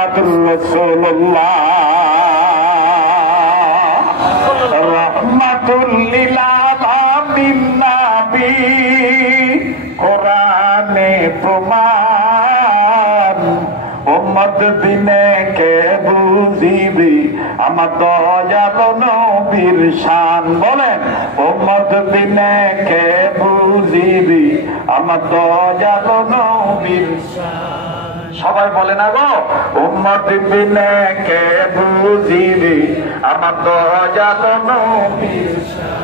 রাসূলুল্লাহ রাহমাতুল লিল আলামিন নবী কোরআনে প্রমাণ উম্মত বিনে কে বুঝিবি আমার দয়াল নবীর শান। বলেন উম্মত বিনে কে বুঝিবি আমার দয়াল নবীর শান। সবাই বলে না গো উম্মত বিনে কে বুঝিবি আমার দয়াল নবীর শান।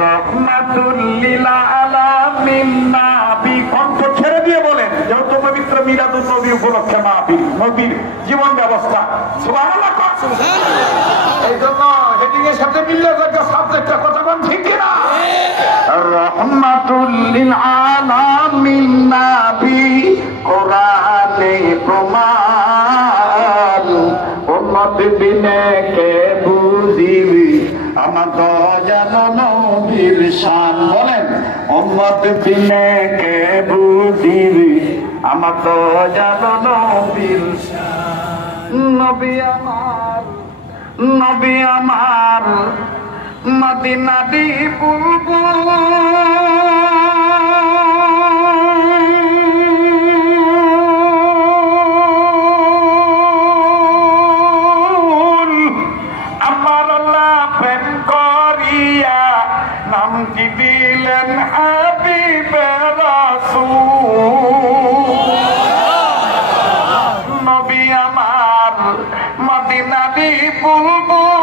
রাহমাতুল লিল আলামিন নবী কণ্ঠ ছেড়ে দিয়ে বলেন যেহেতু পবিত্র মিলাদুন নবী উপলক্ষে মাহফিল নবীর জীবন ব্যবস্থা সুবহানাল্লাহ। এই জন্য হেডিং এর সাথে মিললে একটা সাবজেক্টটা কথা বল ঠিক কিনা? রাহমাতুল লিল আলামিন নবী কোরআনে প্রমাণ উম্মত বিনে কে বুঝিবি আমার দয়াল নবীর শান। বলেন উম্মত বিনে কে বুঝিবি আমার দয়াল নবীর শান। নবী আমার মদিনারি বুলবুল আমার আল্লাহ প্রেম করিয়া নামটি দিলেন হাবিবে রাসূল। নবী আমার মদিনারি বুলবুল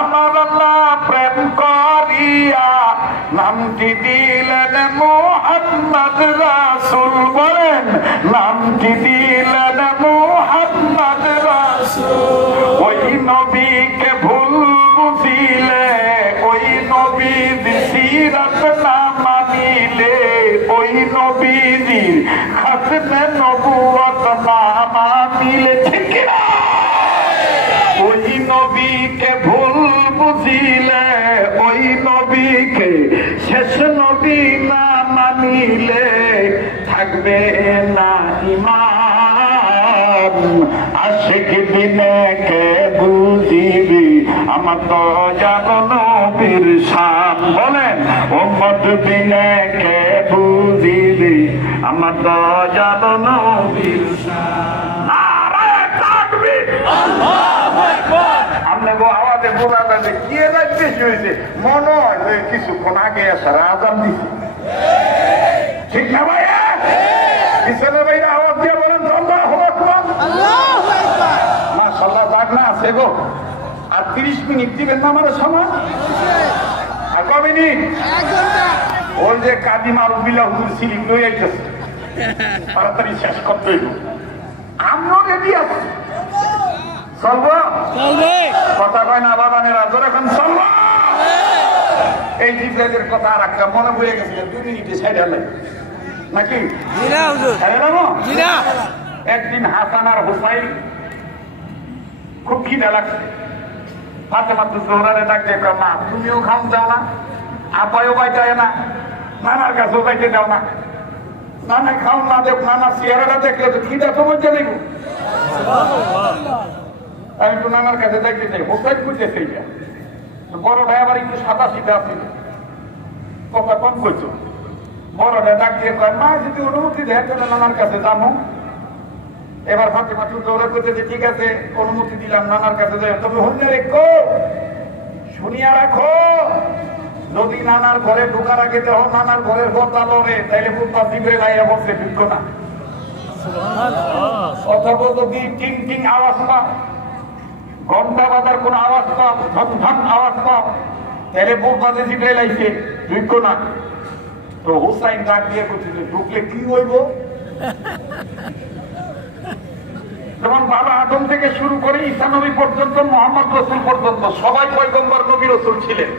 আমার আল্লাহ প্রেম করিয়া নামটি দিলেন মুহাম্মদ রাসূল। বলেন নামটি দিলেন মুহাম্মদ রাসূল। ওই নবীকে ভুল বুঝিলে ওই নবীর সিরাত না মানিলে ওই নবীর খাতমে নবুয়ত না মানিলে ঠিক না? ওই নবীকে ভুল বুঝিলে ওই নবীকে শেষ নবী না মানিলে থাকবে না ঈমান। আশিক বিনে কে বুঝিবি আমার দয়াল নবীর শান। বলেন উম্মত বিনে কে বুঝিবি আমার দয়াল নবীর শান। নারায়ে তাকবীর আল্লাহু আকবার। আপনি গো আওয়াজে বোঝা যাচ্ছে কি লাগবে হইছে মনে হয় যে কিছুক্ষণ আগে আসার আযান দিছে ঠিক না ভাই? পিছনে ভাইরা আওয়াজ দিয়ে বলেন আল্লাহু আকবার আল্লাহু আকবার। মাশাআল্লাহ যাক না আছে গো। আর 30 মিনিট দিবেন না আমার সময়? আর কয় মিনিট? 1 ঘন্টা। ওই যে কাজী মারুবিল্লাহ হুজুর সিলিং লই আইতেছে তাড়াতাড়ি শেষ করতে হইব। আমিও রেডি আছি। চলবো? চলবে। কথা কয় না বাবানেরা জোরে এখন চলবো। এই জিবরাইলের কথা আর একটা মনে পড়ে গেছিল 2 মিনিটে সাইড হলে নাকি? জি না হুজুর। জি না। একদিন হাসান আর হুসাইন খুব খিদা লাগছে। ফাতেমা তো জোহরারে ডাক দিয়ে কয় মা তুমিও খাওন যাও না, আপায়ও বাইটায় না, নানার কাছেও বাইতে দাও না। নানা খাওন না দেখ, নানা চেহারাটা দেখলে তো খিদা তো মধ্যে দেব। আমি তো নানার কাছে দেখতে চাই হোসাইন বুঝতেছে বড় ভাই আবার একটু সাদা সিধা আছে কথা কম করছো। বড় ভাই ডাক দিয়ে কয় মা যদি অনুমতি দেয় তাহলে নানার কাছে যাবো। এবার ফাতেমা তো দৌড়ে করতে যে ঠিক আছে অনুমতি দিলাম নানার কাছে যাই। তবে হন্যে রেখো শুনিয়া রাখো যদি নানার ঘরে ঢোকার আগে দেখো নানার ঘরের পর্দা লড়ে তাইলে ফুটপা জিবরে লাইয়া বসে ঢুকো না। অথবা যদি টিং টিং আওয়াজ পাও, ঘন্টা বাজার কোন আওয়াজ পাও, ধন ধন আওয়াজ পাও, তাহলে ফুটপাতে জিবরে লাইছে ঢুকো না। তো হুসাইন ডাক দিয়ে করছে ঢুকলে কি হইব? যেমন বাবা আদম থেকে শুরু করে ঈসা নবী পর্যন্ত মুহাম্মদ রাসূল পর্যন্ত সবাই পয়গম্বর নবী রাসূল ছিলেন,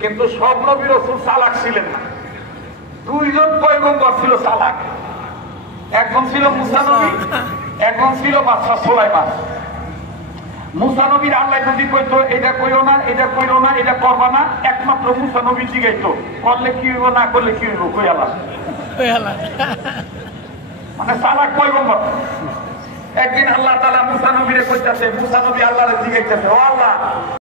কিন্তু সব নবী রাসূল চালাক ছিলেন না। 2 জন পয়গম্বর ছিল চালাক। একজন ছিল মুসা নবী, একজন ছিল বাদশা সুলাইমান। মুসা নবীর আল্লাহ যদি কইতো এটা কইরো না, এটা কইরো না, এটা করবা না, একমাত্র মুসা নবী জিগাইতো করলে কি হইব না করলে কি হইব কই আল্লাহ। মানে চালাক পয়গম্বর। একদিন আল্লাহ তাআলা মুসা নবীরে কইতাছে, মুসা নবী আল্লাহরে জিজ্ঞাসা করতেছে, ও আল্লাহ